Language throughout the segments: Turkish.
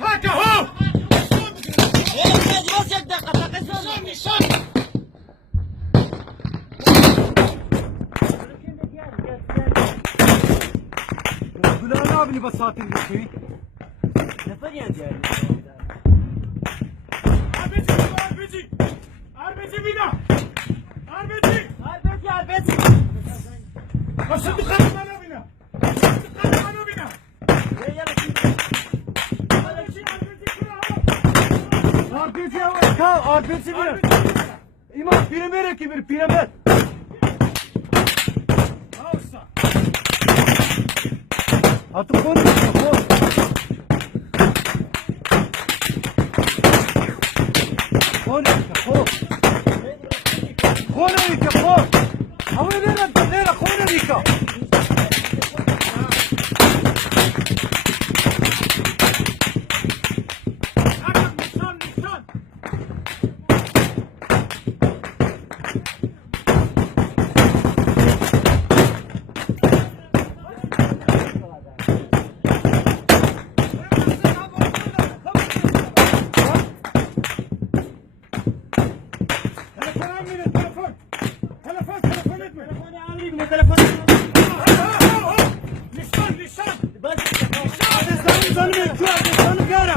هاك اهو. Gülhan abini basatın bir şey. Ne faryan yani? Arbeci. Arbeci bina. Arbeci. Arbeci. Nasıl tıkanım bana bina? Nasıl tıkanım bana bina? Arbeci ama kal, arbeci bir. İmam piremer ki bir piremer. Hausa. Atı konu ko. Konu. Konu ko. Ama nere konu. Nişan. Telefon etme. Nişan. Sanı gara.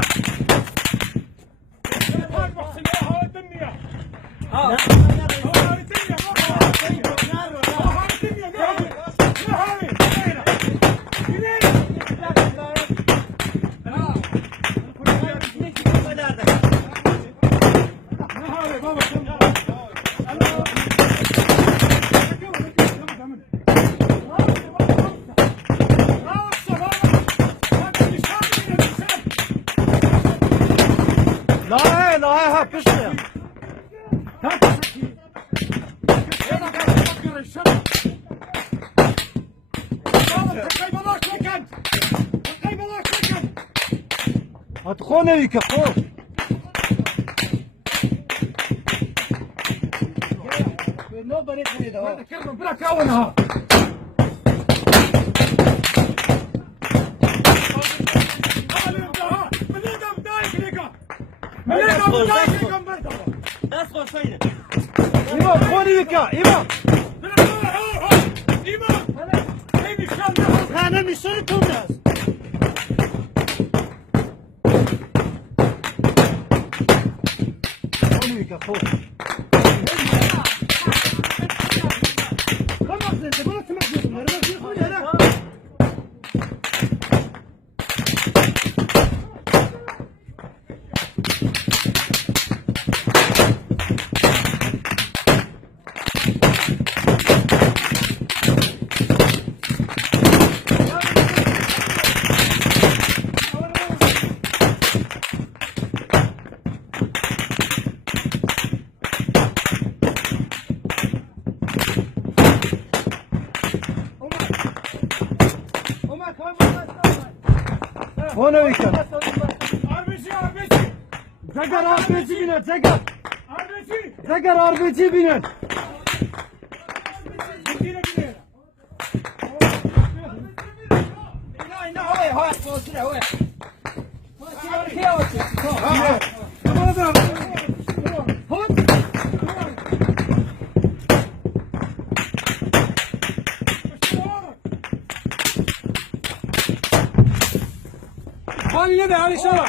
Bak baksana havadan mı ya? Ha. La hapis ya. Atı konu ko. Nobody did it all. Bırak avını. That's what I'm saying. İmam konu ka. İmam. Ha ne nişanı tutacağız. Konu ko. Tamam sen de bana sımak diyorsun. Konu ka. Zagar arbeci biner, zagar. Zagar arbeci biner. Haline de alişara.